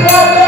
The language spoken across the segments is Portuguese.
Amen.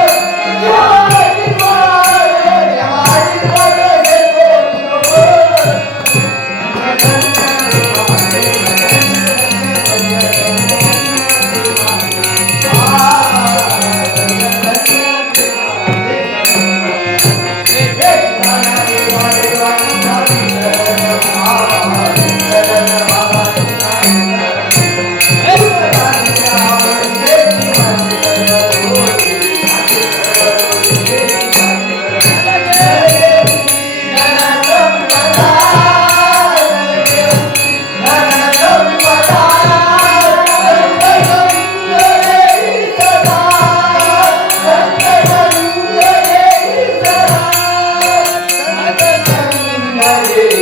Maria.